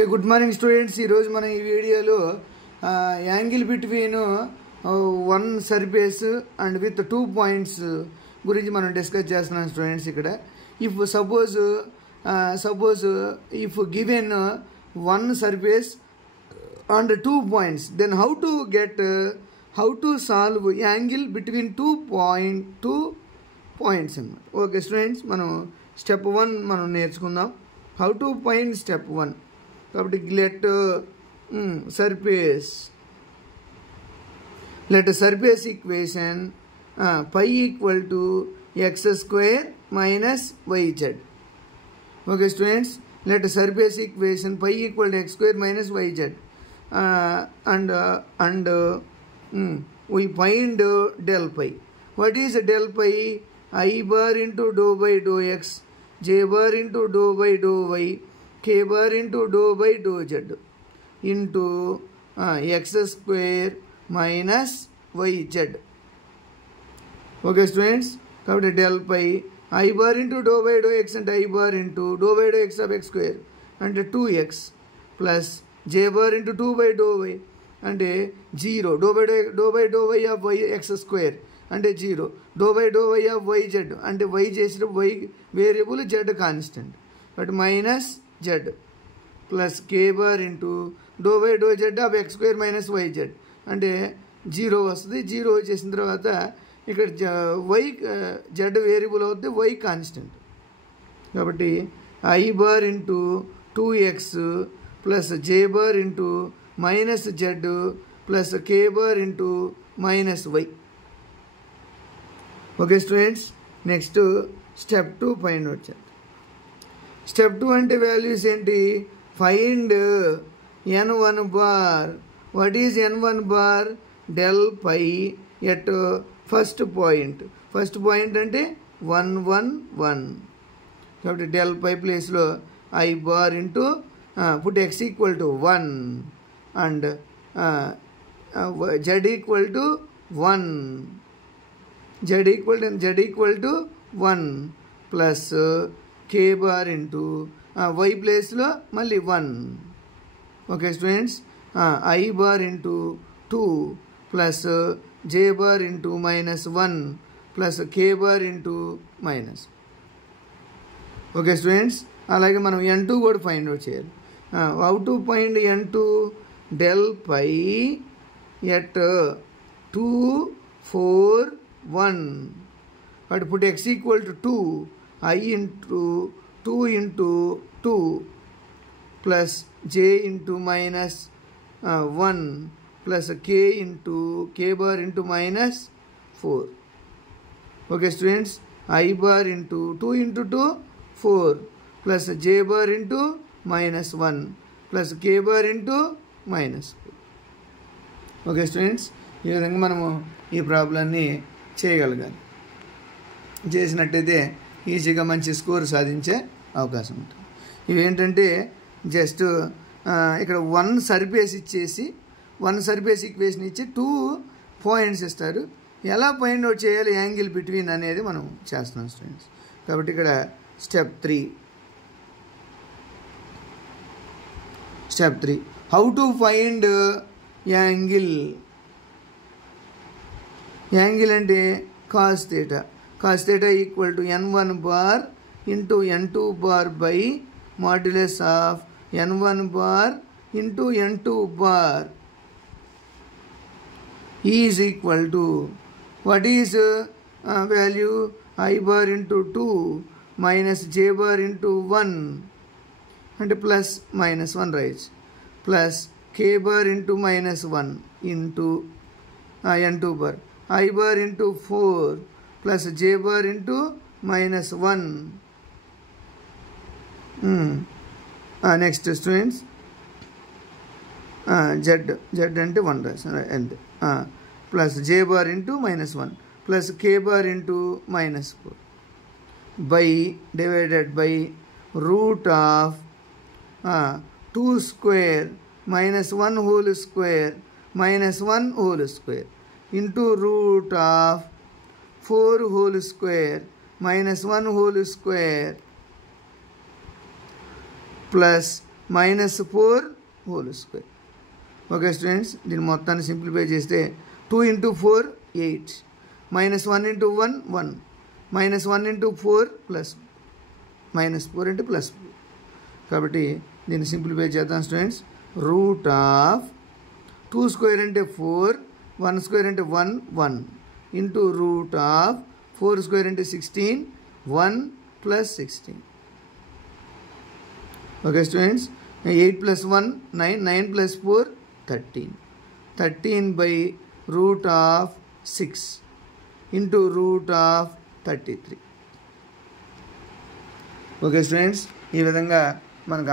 Good morning students. ఈరోజు మనం ఈ వీడియోలో angle between one surface and with 2 points గురించి మనం డిస్కస్ చేస్తున్నాం స్టూడెంట్స్. ఇక్కడ if suppose if given one surface and 2 points, then how to solve angle between 2 points అన్నమాట. ఓకే స్టూడెంట్స్, మనం స్టెప్ 1 మనం నేర్చుకుందాం. How to find step 1. కాబట్టి let surface equation pi equal to x square minus yz. Okay students, let surface equation pi equal to x square minus yz and we find del pi. What is del pi? I bar into dou by dou x, j bar into dou by dou y, k bar into dou by dou z into x square minus yz. Okay students, కాబట్టి del pi I bar into dou by dou x and I bar into dou by dou x of x square అంటే 2x plus j bar into 2 by dou y అంటే 0, dou by dou y of y x square అంటే 0, dou by dou y of yz అంటే y చేసిన y variable z constant but minus z plus k bar into dou by dou z of x square minus yz అంటే 0 వస్తుంది. 0 వచ్చేసిన తర్వాత ఇక్కడ y z variable అవుతుంది, y constant. కాబట్టి I bar into 2x plus j bar into minus z plus k bar into minus y. Okay students, next step 2 find out చేద్దాం. Step 2 అంటే values ఏంటి? Find n1 bar. What is n1 bar? Del phi at first point అంటే 1 1 1. కాబట్టి del phi ప్లేస్లో I bar into put x equal to 1 and z equal to 1, z equal to 1 plus k bar into y ప్లేస్లో మళ్ళీ 1. Okay students, I bar into 2 plus j bar into minus 1 plus k bar into minus. Okay students, అలాగే మనం n2 కూడా find out చేయాలి. How to find n2? Del phi at 2 4 1. But put x equal to 2, I into 2 into 2 plus j into minus 1 plus k into k bar into minus 4. Okay students, I bar into 2 into 2 4 plus j bar into minus 1 plus k bar into minus 4. Okay students, ఈ విధంగా మనము ఈ ప్రాబ్లాన్ని చేయగలగాలి. చేసినట్టయితే ఈజీగా మంచి score సాధించే అవకాశం ఉంటుంది. ఇవేంటంటే జస్ట్ ఇక్కడ 1 సర్ఫేస్ ఇచ్చేసి 1 సర్ఫేస్ ఈక్వేషన్ ఇచ్చి 2 పాయింట్స్ ఇస్తారు. ఎలా ఫైండ్ అవుట్ చేయాలి యాంగిల్ బిట్వీన్ అనేది మనం చేస్తున్నాం స్టూడెంట్స్. కాబట్టి ఇక్కడ step 3 how to find angle అంటే cos theta equal to n1 bar into n2 bar by modulus of n1 bar into n2 bar is equal to what is value? I bar into 2 minus j bar into 1 అంటే plus minus 1 right plus k bar into minus 1 into n2 bar I bar into 4 plus j bar into minus 1. Next students z అంటే 1 రాసాను అంతే, plus j bar into minus 1 plus k bar into minus 4 by divided by root of 2 square minus 1 whole square minus 1 whole square into root of 4 whole square minus 1 whole square plus -4 whole square. Okay students, దీన్ని మొత్తాన్ని simplify చేస్తే 2 × 4 8, -1 × 1 1, -1 × 4 -4 + 4. కాబట్టి దీన్ని simplify చేద్దాం students. √2² అంటే 4, 1² అంటే 1 1 into √4² అంటే 16, 1 + 16. Okay students, 8 + 1 9, 9 + 4 13, 13/√6 into √33. Okay students, ఈ విధంగా మనకు